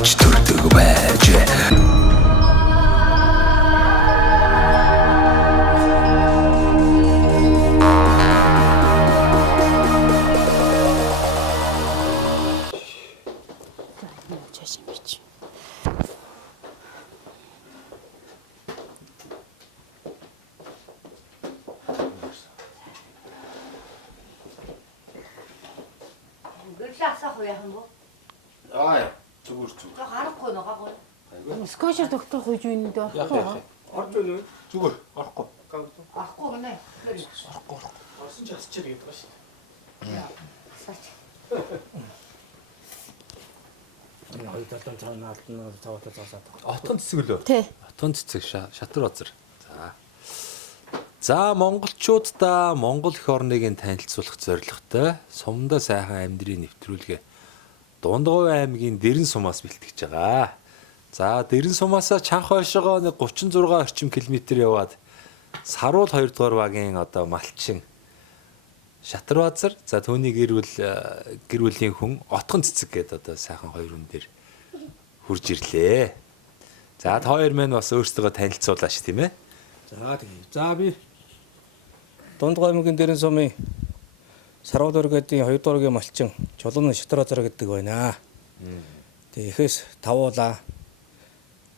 авч төрдөг байж. Скотчер тогтоох үеж үнд байхгүй. Орж байна уу? Зүгээр орохгүй. Ахгүй гэнэ. Орохгүй. Орсон ч асчаад гэдэг ба шүү дээ. Асаач. Энэ хоёр талын цаана алтан цаваатай цаасаад. Отгон цэцэг лөө. Тий. Отгон цэцэг шатар базар. За монголчуудаа Монгол эх орныг танилцуулах зорилготой сумдаа сайхан амьдрын нэвтрүүлгээ Дундгуй аймгийн Дэрэн сумаас бэлтгэж байгаа. За Дэрэн сумаасаа чанх хойшоогоо 36 орчим километр яваад Саруул 2 дугаар багийн одоо малчин Шатар базар. За түүний гэр бүлийн хүн Отгон цэцэг гэдэг одоо сайхан хоёр хүн дээр хурж ирлээ. За хоёр маань бас өөрсдөө танилцуулаач тийм ээ. За тийм. За би Дундгуй аймгийн Дэрэн сумын Саруул өргөдийн 2 дуургийн малчин Чулуун Шатар базар гэдэг байна. Тэгээ эхээс 5 уулаа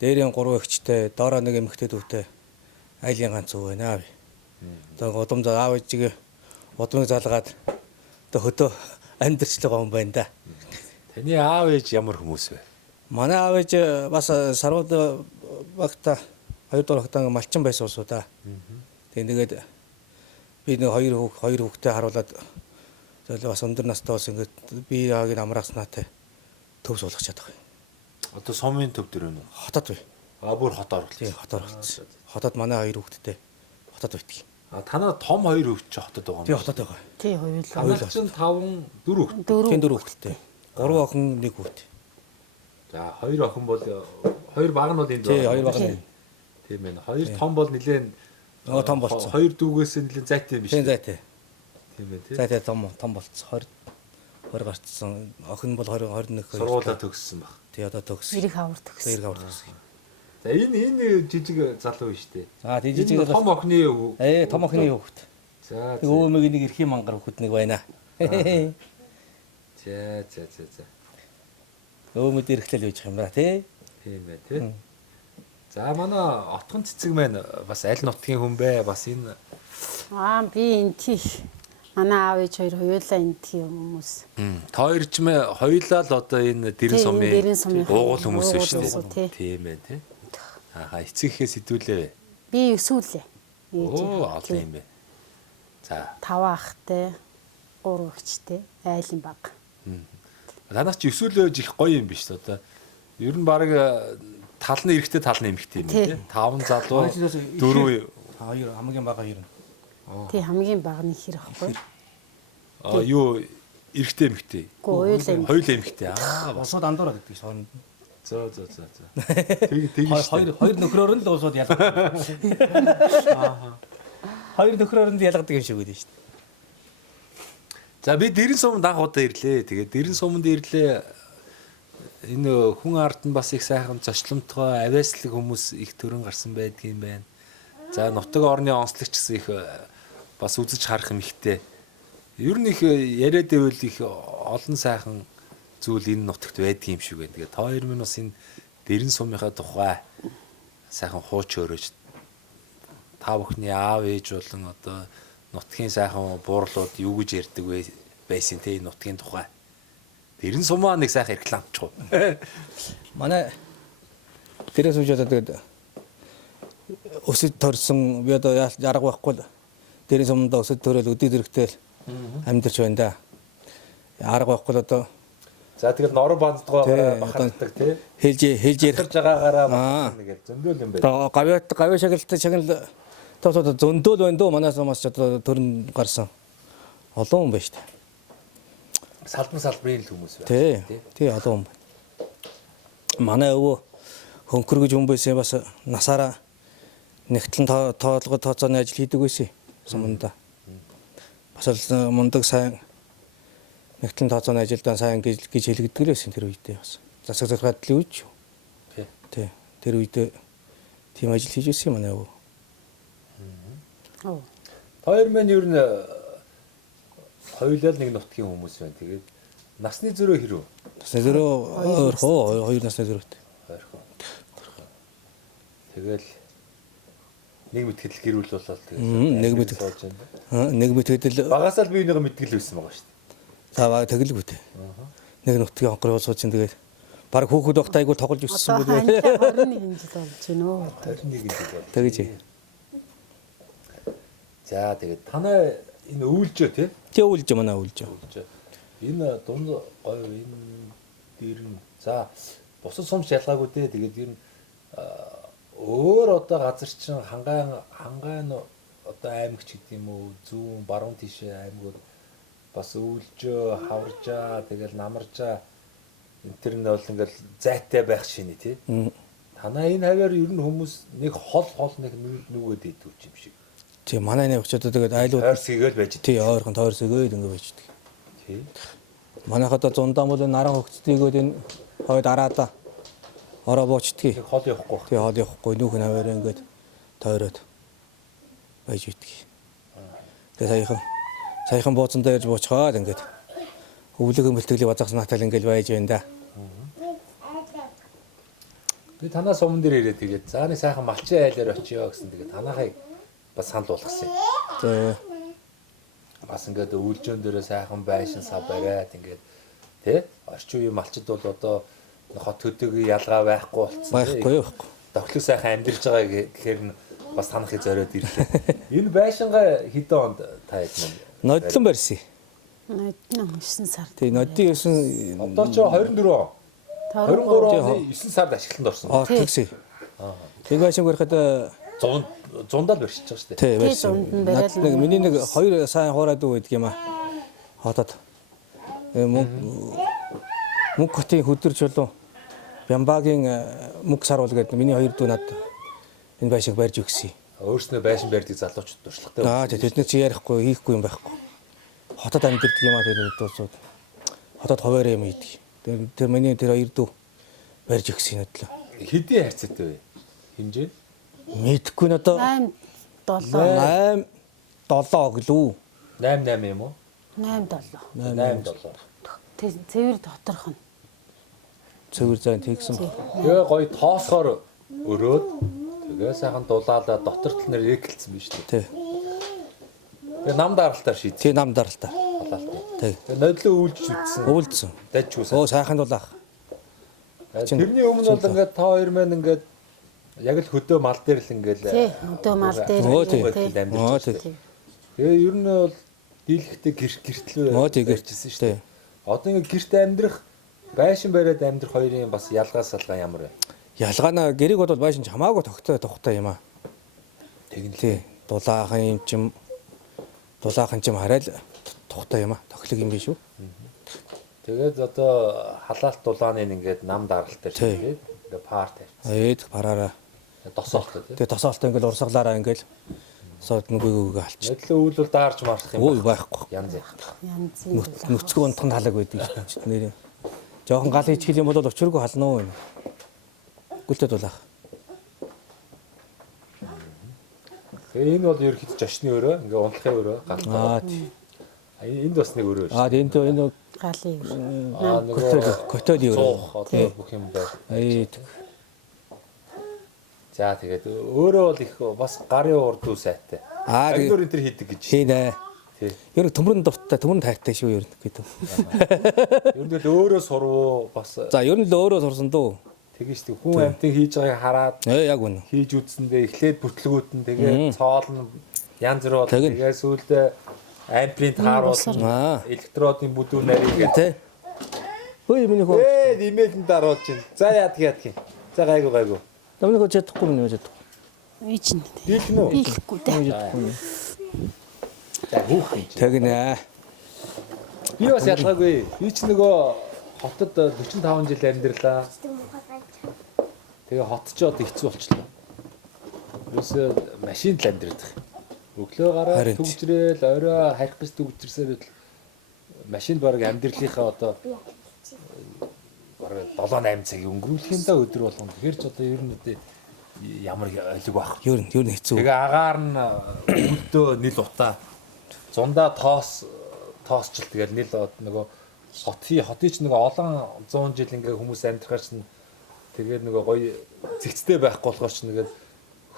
дээрийн 3 эгчтэй, доороо 1 эмэгтэй дүүтэй айлын ганц зүү байна. Одоо удамд аав ээжигээ удмыг залгаад одоо хөдөө амьдэрч байгаа юм байна да. Таны аав ээж ямар хүмүүс вэ? Манай аав ээж бас Саруул багта 2 дугаар багтаа малчин байсан усуу да. Тэгээд би нэг хоёр хүүхдээ харуулад бас өндөр настай бас ингээд би яагийг амрааснаатай төв суулгах чадах юм. Одоо сумын төв дээр байна уу? Хотод бай. Бүр хотоор болчихсон. Тийм хотоор болчихсон. Хотод манай хоёр хүүхэдтэй хотод байдаг. Танаа том хоёр хүүхэд ч хотод байгаа юм. Тийм хотод байгаа. Тий хоёулаа. Танаа чинь 5 4 хүүхэд. Тийм 4 хүүхэдтэй. 3 охин 1 хүүхэд. За 2 охин бол 2 баг нь бол энд Тийм 2 баг нь. Тийм ээ. 2 том бол нилээн том болцсон. 2 дүүгээс нилээн зайтай юм биш. Тийм зайтай. Тийм ээ тийм. Зайтай том болцсон. 20 гарцсан. Охин бол 21 сургуулаа төгссөн баг. Тий одоо төгс. Ирэх хавар төгс. Ирэх хавар төгс. За энэ жижиг залуу биш үү? За тий жижиг том охины том охины хүүхэд. За өөмөг нэг эрхийн мангар хүүхэд нэг байна. За. Өөмөд эрэхлэл байж юм да тий. Тийм ээ тий. За манай Отгон цэцэг маань бас аль нутгийн хүн бэ? Бас энэ Би энэ тий. Манай аав ээж хоёр хоёулаа энэ тий хүмүүс. Та хоёр ч мэ хоёулаа л одоо энэ Дэрэн сумын уугуул хүмүүс биш үү? Тийм ээ тий. Эцэгхээс хэдүүлээ. Би 9 үлээ. Оо олон юм бэ. За 5 ахтай, 3 эгчтэй, айлын баг. Танаас ч 9 ээж их гоё юм биш үү? Одоо ер нь баг тал нь эрэхтэй тал нь эмхтэй юм тий. 5 залуу 4 хоёр хамгийн бага хоёр. Тий хамгийн баг нь хэр ахгүй. Юу эрэхтэй эмхтэй. Хоёулаа эмхтэй. Усууд андуураад гэдэг шоронд. За. Хоёр нөхрөөр нь л усууд ялгадаг. Хоёр нөхрөөр нь ялгадаг юм шиг үү шүү дээ. За би Дэрэн суманд анх удаа ирлээ. Тэгээд Дэрэн суманд ирлээ. Энэ хүн ард нь бас их сайхан зочломтгой, авиаслаг хүмүүс их төрөн гарсан байдаг юм байна. За нутаг орны онцлогч гэсэн их бас үзэж харах юм ихтэй. Ер нь их яриад байвал их олон сайхан зүйл энэ нутагт байдаг юм шиг байна. Тэгээд та хоёр минь бас энэ Дэрэн сумынхаа тухай сайхан хууч өрөөж та бүхний аав ээж болон одоо нутгийн сайхан буурлууд юу гэж ярьдаг байсан те энэ нутгийн тухай. Дэрэн сумаа нэг сайхан рекламчгүй. Манай Дэрэн сумж одоо тэгээд өсөд төрсөн би одоо ярга байхгүй л Дэрэн сумд өсөд төрөл өдөд өргөтөл амьдарч байна да. Арга байхгүй л одоо За тэгэл нороо банддгаа бахардаг тий. Хэлж ярьж байгаагаараа нэг зөндөөл юм байна. Гавь шагнал тоо зөндөөл байна дөө манаас маш одоо төрн гарсан. Олон хүн байна шүү дээ. Салбарын л хүмүүс байна. Тий олон хүн байна. Манай өвөө хөнкөр гэж хүн байсан бас насаараа нэгтлэн тоолгод тооцооны ажил хийдэг байсан суманда. Бас л мундаг сайн нэгтлэн тооцооны ажилдаа сайн гэж хэлэгддэг байсан тэр үедээ бас. засаг захиргааллын үед шүү. Тий. Тий. Тэр үед тийм ажил хийж ирсэн юм манай өвөө. Оо. Хоёр маань ер нь хоёулаа нэг нутгийн хүмүүс байна. Тэгээд насны зөрөө хэрв? Насны зөрөө хоёр насны зөрөөтэй. Ойрхон. Тэгэл нэг мэтгэл гэр бүл болоод тэгээд нэг мэтгэл багасаа л би энийг мэтгэл байсан байгаа шүү дээ. За баг тэгэлгүй тий. Нэг нутгийн онхроо сууж ин тэгээд баг хүүхэд багтаа айгу тоглож өссөн Одоо гэдэг. 21 жил болж байна уу? 21 жил бол. Тэгэж. За тэгээд танаа энэ өвлжөө тий? Тэ өвлж манай өвлж. Өвлжөө. Энэ дунд гоё энэ дээр нь за бусад сум шалгаагүй дээ. Тэгээд ер нь өөр одоо газар чинь хангаан одоо аймагч гэдэг юм уу зүүн баруун тийш аймагуд бас өвлжөө хаваржаа тэгэл намаржаа энэ төр нь бол ингээл зайтай байх шинэ тий. Танаа энэ хаваар ер нь хүмүүс нэг хол нэг нүгэд идэх юм шиг. Тий манай нэг очоод тэгээд айлууд Тойр сэгээл байж тий ойрхон тойр сэгээд ингэ байждаг. тий. Манайхад зундаа бол наран хөгцдгийгүүд энэ хойд араада ороо буучдгийг. Нэг хол явахгүй. Тий хол явахгүй нүүх нь аваараа ингээд тойроод байж идэх. Тэгээд саяхан бууцан дээр буучгаад ингээд өвлөг мэлтгэлийн базагсан натал ингээд байж байна да. Би танаа суман дээр ирээд тэгээд зааны сайхан малчин айлаар очиё гэсэн тэгээд танаахыг бас санал болгосон юм. За Бас ингээд өвлжөөн дээрээ сайхан байшин сав бариад ингээд тий орчин үеийн малчид бол одоо хот төдөгийн ялгаа байхгүй болцсон. байхгүй юу. Тохлог сайхан амьдарч байгаа гэхээр нь бас танахыг зориод ирлээ. Энэ байшингаа хэдэн онд та ядсан юм? нодлон барьсан. Нодлон 9 сар. Тий нодын 9 Одоо ч 24 он. 23 оны 9 сард ашиглалтанд орсон. тэгсэн. Тэг байшин барихад Зундаа л барьчихж байгаа шүү дээ. тий Тий, байсан. зунд нь бариад Нэг миний нэг хоёр сайн хуураад өгдөг юм аа. Хотод. Мөнгө хотын хөдөрч болов. Бямбагийн мөнгө саруул гэдэг миний хоёр дүү над энэ байшиг барьж өгсөн. Өөрснөө байшин барьдаг залуучууд туршлагатай. Аа тэдний чи ярихгүй хийхгүй юм байхгүй. Хотод амьдэрдэг юм аа тэр дуусууд. Хотод хуваарь юм ийдэг. Тэр миний тэр хоёр дүү барьж өгсөн нэтлээ. Хэдийн харьцаатай вэ? Хэмжээ? Мэдхгүй нь одоо 8 7 гэлүү. 8 юм уу? 7. 8 7. Цэвэр доторх нь. Цэвэр зайн тэгсэн баг. Тэгээ гоё тоосгоор өрөөд тэгээ сайхан дулаалаа доторт л нэр эгэлцсэн биз дээ. Тий. Тэгээ нам даралтаар шийдсэн. Тий нам даралтай. Тий. Тэгээ нодлоо үүлж үтсэн. Өвлдсөн. Дажгүй. Оо сайхан дулаах. Тэрний өмнө бол ингээд та хоёр маань ингээд яг л хөдөө мал дээр л ингээд Тий, өдөө мал дээр амьдарч байна. Тэгээ ер нь бол дийлэхтэй гэртэл гэрчсэн шүү дээ. Одоо ингээд гэрт амьдрах байшин бариад амьдрах хоёрын бас ялгаа салгаа ямар вэ? Ялгаана гэриг бол байшин хамаагүй тогтой юм аа. Тэгнэ. Тий. Дулаахан юм чим хараад тухтай юм аа. Тоглог юм биш үү? Тэгээд одоо халаалт дулааны ингээд нам даралтай шүү дээ. Ингээд парт тавьчихсан. Эд параараа Досоолтой тий. тэгээ тосоолтой ингээл урсгалаараа ингээл сууд нүгүйгөө алч. Нодлоо үйл бол даарч марах юм Өө байхгүй. янз яг. янзын Нүцгэн унтхан халаг байдаг шүү дээ. Нэр. Жохон гал хийчих юм бол учиргүй хална уу юм. Гүлтэд дулаах. Тэгээ энэ бол ерөөхдөө жошны өрөө, ингээ унтлахын өрөө, Аа галт. Энд бас нэг өрөө шүү. энд галын Нөгөө котели өрөө. Одоо бүх юм байна. За тэгээд өөрөө бол их бас гарын урдуу сайтай. Агнур энэ төр хийдэг гэж. Тий нэ. Тий. Ер нь төмрөн дуттай, төмрөн тайтай шүү ер нь гэдэг. Ер нь л өөрөө сурвуу бас За ер нь л өөрөө сурсан дөө. тэгэж шүү. Хүн амьтан хийж байгааг хараад Яг үнэ. хийж үтсэндээ эхлээд бүтлгүүд нь тэгээ цоол нь янз бүр бол тэгээ сүүлдээ ампринт хааруулсан электродын бүдүүр нарийг Тэ. Хөөе миний хөө. имэйлэнд даруулж байна. За яадаг. За гайгүй. Намайг хөө чадахгүй юм чадахгүй. ээж нь Дийлх нь үү? дийлэхгүй дээ. За хүүх юм. Тэгнэ. Би бас ялгаагүй. Би ч нөгөө хотод 45 жил амьдралаа. Тэгээ хот ч одоо хэцүү болчихлоо. Юусе машинд л амьдрах. Өглөө гараад төгжрэл орой харих гэж төгжрсээр машинд баг амьдралынхаа одоо бараг 7-8 цагийн өнгөрүүлэх юм да өдөр болгоно. Тэгэхээр ч одоо ер нь одоо ямар олиг байх. Ер нь хэцүү. Тэгээ агаар нь өвдөө нил утаа. Зундаа тоосчл тэгэл нил нөгөө хотын ч нөгөө олон 100 жил ингээ хүмүүс амьдрахаар чинь тэгээд нөгөө гоё зэгцтэй байхгүй болохоор ч нэгээд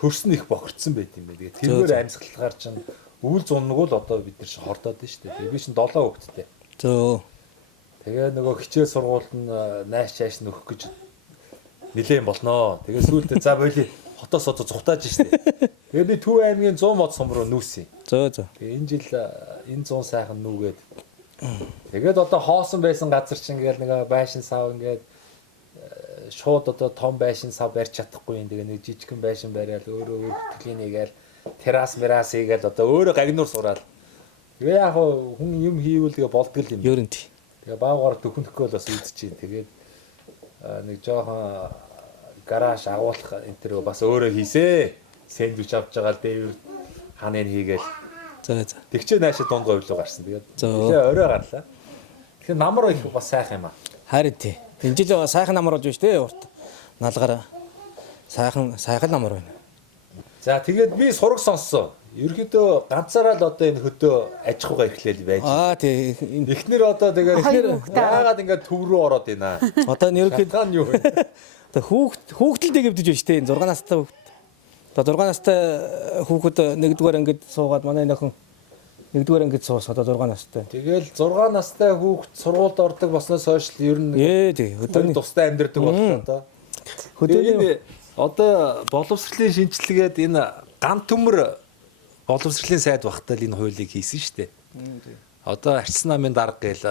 хөрс нь их бохирдсан байт юм байна. Тэгээд тэргээр амьсгалахаар чинь үйл зуннаг л одоо бид нар шиг хордоод байна шүү дээ. Тэгээд би чинь 7 хүүхэдтэй. Зөө. Тэгээ нөгөө хичээл сургуульд нь нааш чааш нөхөх гэж нилээн болноо. Тэгээ сүүлдээ за боли хотоос одоо зүхтааж штэ. Тэгээ би Төв аймгийн 100 мод сум руу нүүсэн. Зөө. Тэгээ энэ жил энэ 100 сайхан нүүгээд тэгээд одоо хоосон байсан газар чинь ингээл нэг байшин сав ингээд шууд одоо том байшин сав барьж чадахгүй юм. Тэгээ нэг жижигхэн байшин бариад өөрөө хөтөлгөний нэгээл террас мирас хийгээл одоо өөрөө гагнуур сураал. Тэгээ яг хүн юм хийвэл тэгээ болдгол юм. Ер нь тий. Тэгээ баагаар төхөнөхгүй бол бас үзчихээн. Тэгээд нэг жоохон гараж агуулах энэ төр бас өөрөө хийсэ. Сэндвич авч байгаа л дээвэр ханыг хийгээл. За. Тэгчээ наашаа дунд говь руу гарсан. Тэгээд За. нэлээ орой гарлаа. Тэгэхээр намар их бас сайхан юм аа. Харин тий. Энэ жил сайхан намар болж байна шүү дээ урт. Налгаар сайхан намар байна. За тэгээд би сураг сонссон. Ерөнхийдөө ганцаараа л одоо энэ хөдөө аж ахуйгаа эхлээл байж. Тий. Эхнэр одоо тэгээд яагаад ингээд төв рүү ороод байна. Одоо нь ерөнхийдөө Таан юу вэ? одоо хүүхдэлтэй гэвдэж байна шүү дээ. 6 настай хүүхд. Одоо 6 настай хүүхэд 1-р ангид суугаад манай нөхөн 1-р ангид суус одоо 6 настай. Тэгэл 6 настай хүүхд сургуульд ордог болсноос хойш ер нь Тий. Хөдөөний тустай амьдардаг боллоо одоо. хөдөөний Одоо боловсролын шинжилгээд энэ ган төмөр боловсролын сайд багтаал энэ хуулийг хийсэн шүү дээ. Одоо арчсан намын дарга гээл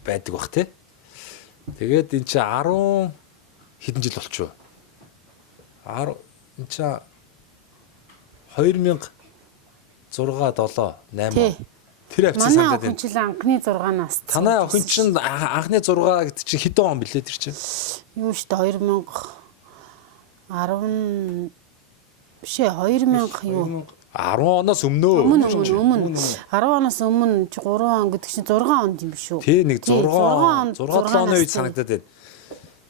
байдаг бах тий. Тэгээд эн чинь 10 хэдэн жил болчихоо. 10 эн чинь 2006 7 8 тэр авцсан Манай сандаад охин байна. жил анхны 6 наст. Танай охин чинь анхны 6 гэдэг чинь хэдэн он блэ тэр чинь? Юу штэ 2010 бишээ 2000 юу 10 оноос өмнөө. өмнө 10 оноос өмнө чи 3 он гэдэг чинь 6 онд юм шүү. Тий нэг 6 6 7 оны үед санагдаад байна.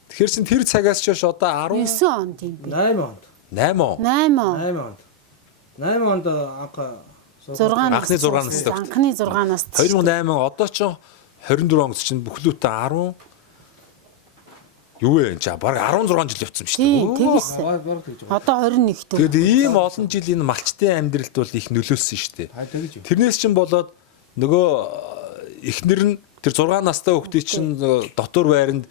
Тэгэхээр чин тэр цагаас ч ш одоо 10 9 онд юм бэ. 8 онд. 8 он. 8 8 он. онд анх 6 Анхны 6 настай. Анхны 6 наст. 2008 одоо ч 24 онд чинь бүхлүүтээ 10 юу вэ энэ баг 16 жил явцсан шүү Тий, дээ. тэгээс. Одоо 21 дэх. Тэгээд ийм олон жил энэ малчтын амьдралд бол их нөлөөлсөн шүү дээ. Тэрнээс чинь болоод нөгөө эхнэр нь тэр 6 настай хүүхдийн чинь дотор байранд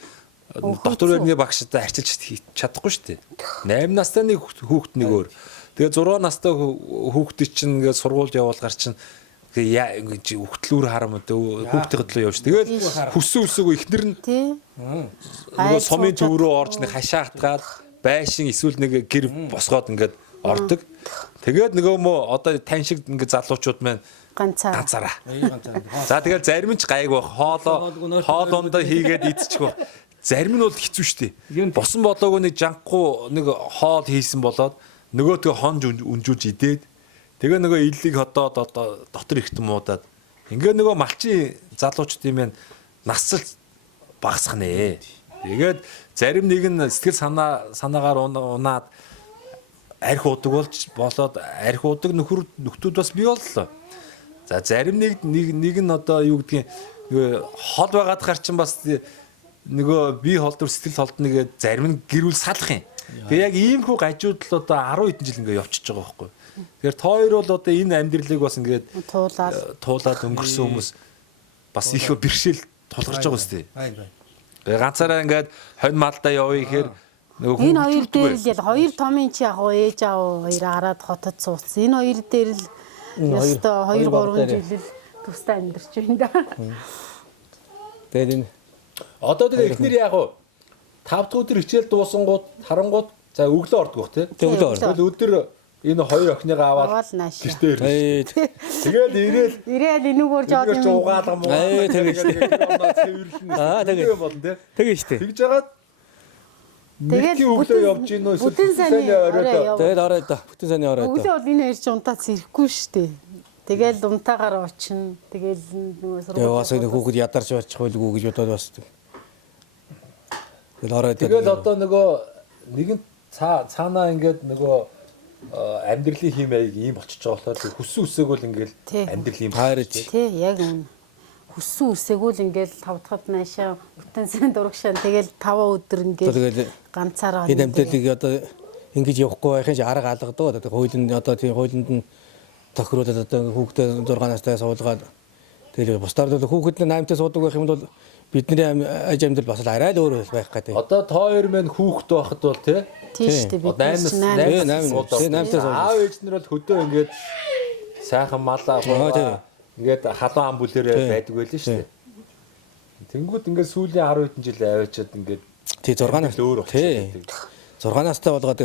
дотор байрны багштай арчилж чадахгүй шүү дээ. 8 настай нэг хүүхд нэг өөр. Тэгээ 6 настай хүүхдийн чинь ингээд сургуульд явуулгаар чинь хүүхдлүүр харамд хүүхдийн хөдлөө явж. Тэгээд хүссэн үсээгөө эхнэр нь нөгөө сумын төв рүү орж нэг хашаа хатгаад байшин эсвэл нэг гэр босгоод ингээд ордог. Тэгээд нөгөө мө одоо тань шиг ингээд залуучууд маань ганцаараа. За тэгэл зарим нь ч гайг байх. Хоол ондоо хийгээд идчих байх. Зарим нь бол хэцүү шттэ. Босон болоогүй нэг жанхгүй нэг хоол хийсэн болоод нөгөөдгөө хонж өнжүүлж идээд тэгээ нөгөө иллийг одоо дотор ихт муудаад ингээ нөгөө малчин залуучууд юм байна насцал багасах нэ. Тэгээд зарим нэг нь сэтгэл санаагаар унаад арх удаг болоод арх удаг нөхдүүд бас бий боллоо. За зарим нэг нь одоо юу гэдгийг нөгөө хол байгаад хар чин бас нөгөө бие холдвор сэтгэл холдныг зарим нь гэрүүл салах юм. Тэгээ яг иймхүү гажууд л одоо 10 хэдэн жил ингээ явчихж байгаа байхгүй. Тэгэхээр тоор бол одоо энэ амьдралыг бас ингээд туулаад өнгөрсөн хүмүүс бас их бэрхшээл тулгарч байгаа үстэй. Тэгээ ганцаараа ингээд хонь малдаа явъя гэхээр нөгөө энэ хоёр дээр л хоёр томын чи яг ээж аав хоёр хараад хотод суудсан. Энэ хоёр дээр л ёстой 2 3 жил л тустай амьдарч байна да. Тэгээд энэ одоо тэгээ эхнэр яг 5 дахь өдөр хичээл дуусангууд харангууд за өглөө ордог тий. Тэгэл өдөр энэ хоёр охиныгаа аваад гэртээ ирнэ. Тэгэл ирээд энүүгээр жоод юм угаалгам уу. Тэгээ болно тий. тэгээ штэ. Тэгж жагаад тэгээд өглөө явж гин үү бүтэн сайн орой. Тэгээд орой да. Бүтэн сайн орой да. Өглөө бол энэ хоёр ч унтаад ирэхгүй штэ. Тэгэл унтаагаар очино. Тэгэл нөгөө Тэгээ бас энэ хүүхэд ядарч барчих байлгүй гэж бодоод бас. Тэгэл ороод тэгэл одоо нөгөө нэгэн цаанаа ингээд нөгөө амьдралын хим аяг ийм болчихж байгаа болохоор хүссэн үсээг бол ингээд амьдрал ийм хайрч. Тий, яг үнэ. Хүссэн үсээгүүл ингээл 5 дахад наашаа бүтэн сайн дурагшаа тэгэл 5 өдөр ингээл ганцаараа энэ амьдралыг одоо ингэж явахгүй байхын чи арга алгадаг. Одоо хуулинд одоо тийм хуулинд нь тохируулаад одоо хүүхдээ 6 настай суулгаад тэгэл бусдаар бол хүүхэд 8-тай суудаг байх юм бол бидний аж амьдрал бас арай л өөр байх гэдэг. Одоо тоо хоёр мэн хүүхэд байхад бол тий тийш дээ бид 8-тай аав ээж нар бол хөдөө ингээд сайхан малаа ингээд халуун ам бүлэрээ байдаг байл нь шүү дээ. Тэнгүүд ингээд сүүлийн 10 хэдэн жил аваачаад ингээд тий 6 нас өөр болчихсон. 6 настай болгоод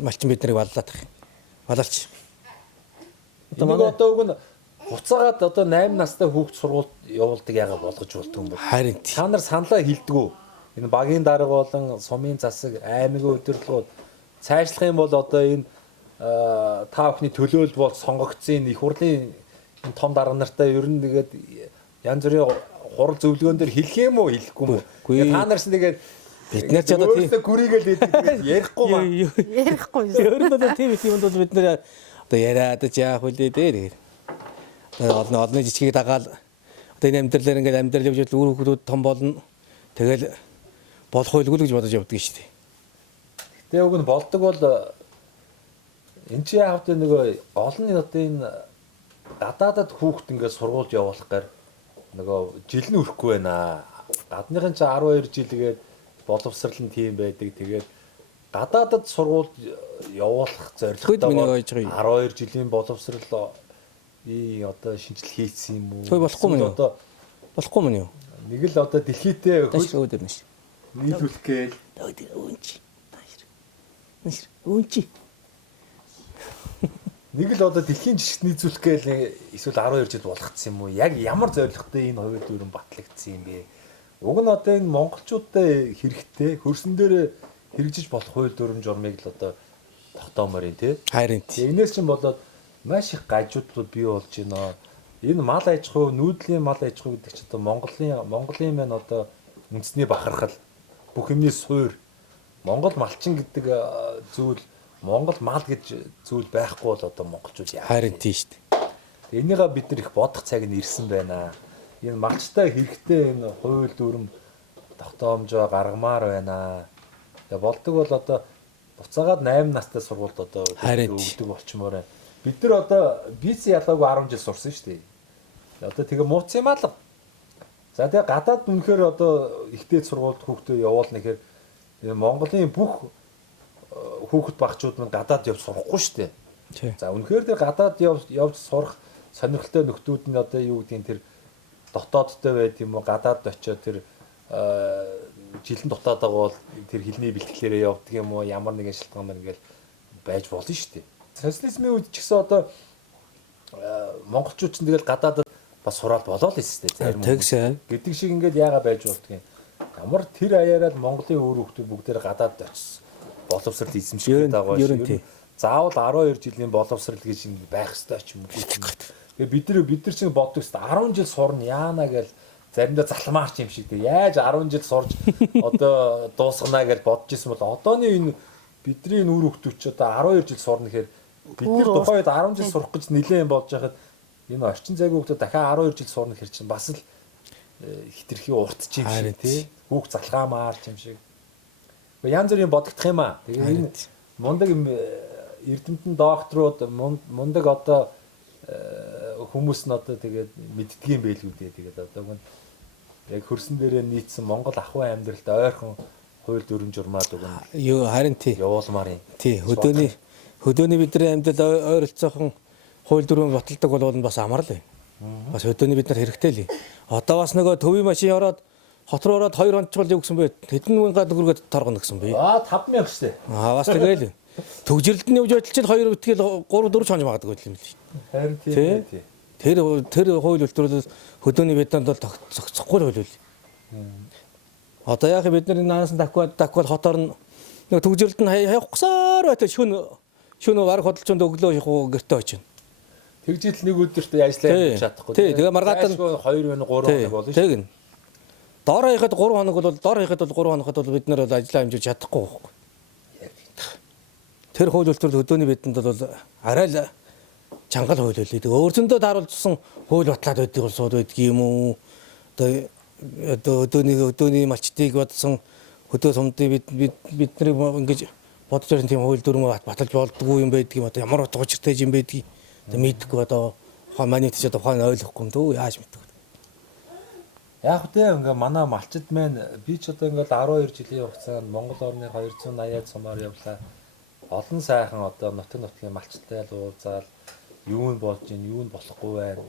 малчин бид нарыг баллаад их. Балалч. Одоо уг нь буцаагаад одоо 8 настай хүүхд сургуульд явуулдаг яагаад болгож болтго юм бэ? Харин та нар саналаа хилдэггүй. Энэ багийн дарга болон сумын засаг, аймгийн удирдлагууд цаашлах юм бол одоо энэ та бүхний төлөөлөл бол сонгогдсон их хурлын том дарга нартай ер нь тэгээд янз бүрийн хурал зөвлөгөөн дээр хэлэх юм уу, хэлэхгүй юм уу? Та нарс тэгээд бид нар ч одоо тийм гүрийгээл ярихгүй ба. ярихгүй юу? Өөрөөр хэлбэл тийм юм бол бид нар одоо яриад ч яах вэ дээ. Олны жижигийг дагаал одоо энэ амьдралаар ингээд амьдрал явж үр хүүхдүүд том болно. Тэгэл болох байлгүй л гэж бодож явдаг шүү дээ. Гэтэ уг нь болдог бол энэ чи яавд нөгөө олон одоо энэ гадаадад хүүхд ингээд сургуульд явуулах гэр нөгөө жил нь өрөхгүй байна. Гадныхын чи 12 жилгээд боловсрал нь тийм байдаг. Тэгээд гадаадад сургуульд явуулах зорилготой 12 жилийн боловсрал одоо шинжил хийсэн юм уу? Той болохгүй мөн одоо болохгүй мөн юу? Нэг л одоо дэлхийдээ өөдөр нэш. нийлүүлэх гээл. Өөнчи. Өөнчи. Нэг л одоо дэлхийн жишгт нийцүүлэх гээл эсвэл 12 жил болгоцсон юм уу? Яг ямар зорилготой энэ хоёр дүүрэн батлагдсан юм бэ? Уг нь одоо энэ монголчуудад хэрэгтэй хөрсөн дээр хэрэгжиж болох хууль дүрм журмыг л одоо тогтоомоор юм тий. Харин энэс чинь болоод маш их гажуудлууд бий болж байна. Энэ мал аж ахуй, нүүдлийн мал аж ахуй гэдэг чинь одоо Монголын маань одоо үндэсний бахархал бүх юмний суур. Монгол малчин гэдэг зүйл, Монгол мал гэж зүйл байхгүй бол одоо монголчууд яа. харин тийм шүү дээ. Энийгээ бид нар их бодох цаг нь ирсэн байна. Энэ малчтай хэрэгтэй энэ хууль дүрм тогтоомжоо гаргамаар байна. Тэгээ болдог бол одоо буцаагаад 8 настай сургуульд одоо өгдөг болчмоор байна. Бид нар одоо виз ялаагүй 10 жил сурсан шүү дээ. Одоо тэгээ мууц юм алга. За тэгээ гадаад үнэхээр одоо ихтэй сургуульд хүүхдээ явуулна гэхээр Монголын бүх хүүхэд багчууд нь гадаад явж сурахгүй шүү дээ. За үнэхээр тэр гадаад явж сурах сонирхолтой нөхдүүд нь одоо юу гэдгийг тэр дотоодтой байд юм уу гадаад очиод тэр жилэн дотоод байгаа бол тэр хэлний бэлтгэлээрээ явдаг юм уу ямар нэгэн шалтгаан байна гэж байж болно шүү дээ. Социализмын үед ч гэсэн одоо монголчууд ч тэгэл гадаадд бас сураад болоо л эстэй зарим тэгсэн гэдэг шиг ингээд яага байж болдгийг. Ямар тэр аяараад Монголын өөр хүүхдүүд бүгдээр гадаад очсон. Боловсрал эзэмших гэдэг байгаа шүү. Заавал 12 жилийн боловсрал гэж байх ёстой ч юм уу. Тэгээ бид нар чинь боддог шүү. 10 жил сурна яана гэж заримдаа залмаарч юм шиг. Яаж 10 жил сурж одоо дуусгана гэж бодож исэн бол одооний энэ бидний нүүр хүүхдүүд ч одоо 12 жил сурна гэхээр бид нар тухайд 10 жил сурах гэж нэлээд юм болж байхад энэ орчин цагийн хүүхдүүд дахиад 12 жил сурна гэхэр чинь бас л хитрхи уртч юм шиг тий. Хүүхд залхаамаарч юм шиг. Янз бүрийн бодогдох юм аа. Тэгээ энэ мундаг эрдэмтэн докторууд мундаг одоо хүмүүс нь одоо тэгээд мэддгийм байлгүй дээ. Тэгээд одоо гэн яг хөрсөн дээрээ нийцсэн Монгол ахуй амьдралд ойрхон хууль дүрм журмаад өгнө. Юу харин тий. Явуулмаар юм. Тий. Хөдөөний бидний амьдрал ойролцоохон хууль дүрм баталдаг бол бас амар л байна. Бас хөдөөний бид нар хэрэгтэй л. Одоо бас нөгөө төвийн машин ороод хот руу ороод 2 хонцгол юу гэсэн бэ? Хэдэн мянга төгрөгөд торгоно гэсэн бэ? 5000 шүү дээ. Бас тэгэл. Төгжрэлд нь явж байтал 2 битгэл 3 4 хоног магадгүй юм л. Харин тийм. Тэр хууль үйлдвэрлэл хөдөөний биднанд бол зогсохгүй л хууль. Одоо яг бид нар наанаас давхад хотоор нь нэг төгжрэлд нь явахсаар байтал шөнө бараг хөдөлцөнд өглөө явах гэртээ очино. Тэгжил нэг өдөрт ажиллаж чадахгүй. Тэгээ маргаатан 2 вэ 3 хоног болно шүү. Тэг. Доор хаяхад 3 хоног бол доор хаяхад бол 3 хоногт бол бид нэр бол ажиллаа хэмжиж чадахгүй байхгүй. Тэр хууль үйлдвэрлэл хөдөөний бидэнд бол арай л чангал хууль байлээ. Тэгээ өөрсөндөө тааруулсан хууль батлаад байдгийг бол сууд байдаг юм уу? Одоо өдөөний малчтыг бодсон хөдөө сумдын бид нарыг ингэж бодож байгаа тийм хууль дүрмөө баталж болдгоо юм байдаг юм. Одоо ямар утга учиртай юм байдгийг одоо мэдхгүй одоо манай тийч одоо ухаан ойлгохгүй юм дөө яаж мэддэг. Яг үгүй ингээ манай малчид маань би ч одоо ингээл 12 жилийн хугацаанд Монгол орны 280-аад сумаар явлаа. Олон сайхан одоо нутгийн малчтай уулзаал юу нь болж ийн юу нь болохгүй байна.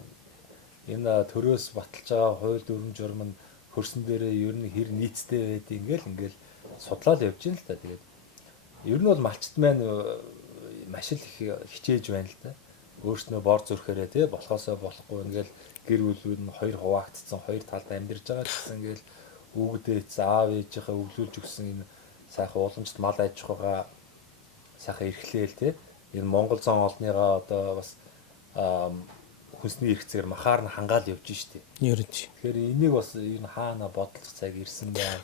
Энэ төрөөс баталж байгаа хууль дүрм журам нь хөрсөн дээрээ ер нь хэр нийцтэй байд ингээл судлаад явж байна л та. Тэгээд ер нь бол малчид маань маш их хичээж байна л да. Өөрснөө бор зүрхээрээ тий болохоосоо болохгүй ингээл гэр бүлүүд нь хоёр хуваагдсан хоёр талд амьдарч байгаа гэсэн ингээл өвгдөөц аав ээжийнхээ өвлүүлж өгсөн энэ сайхан уламжлалт мал аж ахуйгаа сайхан эрхлээл тий энэ Монгол зан олныгаа одоо бас хүнсний эрх зэгээр махаар нь хангаал явж штеп. Ерөнч. Тэгэхээр энийг бас энэ хаана бодлох цаг ирсэн байна.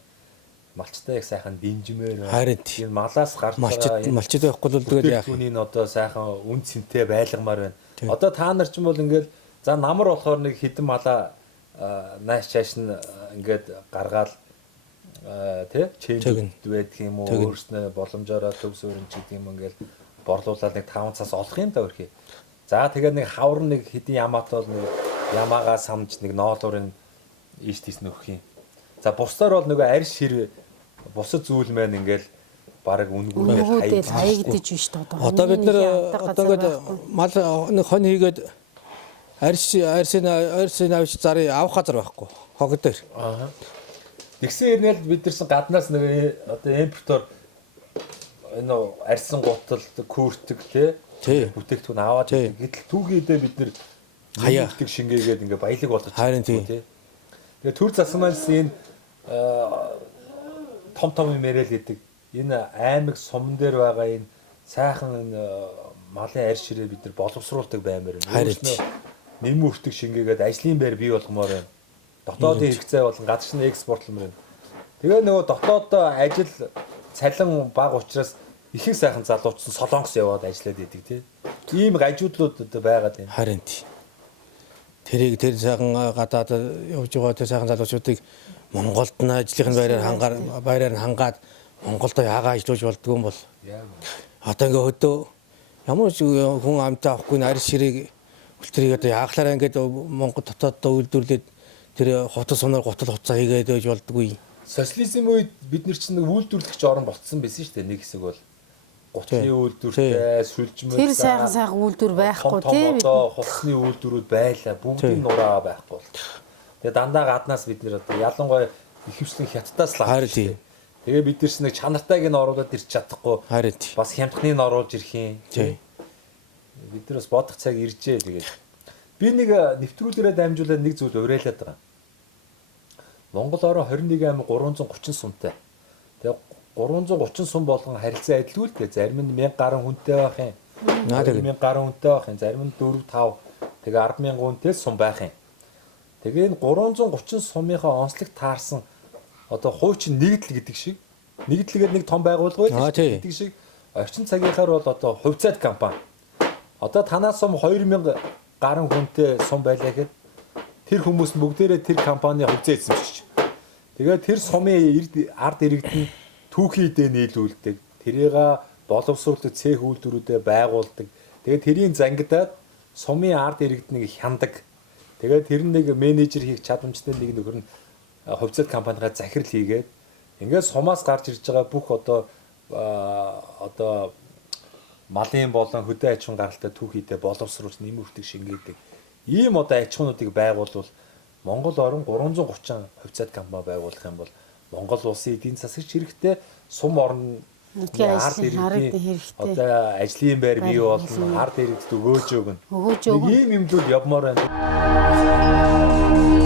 Малчтай их сайхан дэмжмээр байна. Энэ малаас гарч байгаа малчид байхгүй бол тэгэл яах. Түүнийг одоо сайхан үн цэнтэй байлгамаар байна. Одоо та нар ч юм бол ингээл за намар болохоор нэг хідэн малаа нааш чааш нь ингээд гаргаал тий чейнж байдаг юм уу өөрснөө боломжоор төв сууринч гэдэг юм ингээл борлуулаад нэг 5 цаас олох юм да өрхий. За тэгээд нэг хавар нэг хідэн ямаатай бол нэг ямаагаа самж нэг ноолуурын ийш тийс нөхөх юм. За бусдаар бол нөгөө арьс шир бусад зүйл маань ингээл бараг үнгүүгээд хаягдаж биш одоо. Одоо бид нэр одоо ингээд мал нэг хон хийгээд арьсын авч зарыг авах газар байхгүй. Хог дээр. Аа. Тэгсэн хэрнээл бид нэрсэн гаднаас нэг одоо импортоор энэ арьсан гутал күртэг тий бүтээгдэхүүн аваад гэтэл түүхийдээ бид нэр хаяатыг шингээгээд ингээ баялаг болгож тий. Тэгээ төр засмаас энэ том мэрэл гэдэг энэ аймаг сумн дээр байгаа энэ сайхан малын арьс ширээ бид нар боловсруулдаг баймаар байна. Нэм үртэг шингээгээд ажлын байр бий болгомоор байна. Дотоодын хэрэгцээ болон гадшин экспортлмор байна. Тэгээ нөгөө дотооддоо ажил цалин бага учраас их сайхан залуучсан Солонгос яваад ажиллаад идэг тий. Ийм гажуудлууд одоо байгаад байна. Харин тий. Тэр сайхан гадаад явж байгаа тэр сайхан залуучуудыг Монголд нь ажлын байраар хангаад Монголдо яагаа ажиллаж болдгоо юм бол. Одоо ингээ хөдөө ямар ч хүн амтаа авахгүй арьс ширийг үлтрийг одоо яахлаараа ингээд Монгол дотооддоо үйлдвэрлээд тэр хотод сунаар гутал хуцаа хийгээд байж болдгүй. Социализм үед бид нар чинь үйлдвэрлэгч орн болцсон байсан шүү дээ. Нэг хэсэг бол гутлын үйлдвэртэй, сүлжмэл. Тэр сайхан үйлдвэр байхгүй тийм. Одоо хулсны үйлдвэрүүд байлаа. Бүгдийн нураа байхгүй бол. Тэгээ дандаа гаднаас бид нэр одоо ялангуяа ихэвчлэн хятадаас л авах шүү дээ. Тэгээ бид нэрс нэг чанартайг нь оруулаад ирч чадахгүй. Бас хямдхныг нь оруулж ирэх юм. Бид нар бас бодох цаг иржээ тэгээд. Би нэг нэвтрүүлгээрээ дамжуулаад нэг зүйл уриалаад байгаа. Монгол орон 21 аймаг 330 сумтай. Тэгээ 330 сум болгон харилцаа адилгүй л дээ. Зарим нь 1000 гаруй хүнтэй байх юм. 1000 гаруй хүнтэй байх юм. Зарим нь 4 5 тэгээ 100000 хүнтэй сум байх юм. Тэгээ энэ 330 сумынхаа онцлог таарсан одоо хуучин нэгдэл гэдэг шиг нэгдлгээд нэг том байгууллага байдаг гэдэг шиг орчин цагийнхаар бол одоо хувьцаат компани. Одоо танаас сум 2000 гаруй хүнтэй сум байлаа гэхэд тэр хүмүүс бүгдээрээ тэр компани хувьцаа эзэмшиж. Тэгээд тэр сумын ард иргэд нь түүхийн идэ нийлүүлдэг. Тэрийг боловсруулдаг цех үйлдвэрүүдэд байгуулдаг. Тэгээд тэрийн зангидаад сумын ард иргэд нэг хяндаг. Тэгээд тэр нэг менежер хийх чадамжтай нэг нөхөр нь хувьцаат компанигаа захирал хийгээд ингээд сумаас гарч ирж байгаа бүх одоо малын болон хөдөө аж ахуйн гаралтай түүхийдээ боловсруулж нэмэгдэх шингээдэг. Ийм одоо аж ахуйнуудыг байгуулвал Монгол орн 330 хувьцаат компани байгуулах юм бол Монгол улсын эдийн засагч хэрэгтэй, сум орн ард иргэдийн одоо ажлын байр бий болно, ард иргэдэд өгөөж өгнө. Ийм юмдүүд явмаар байна.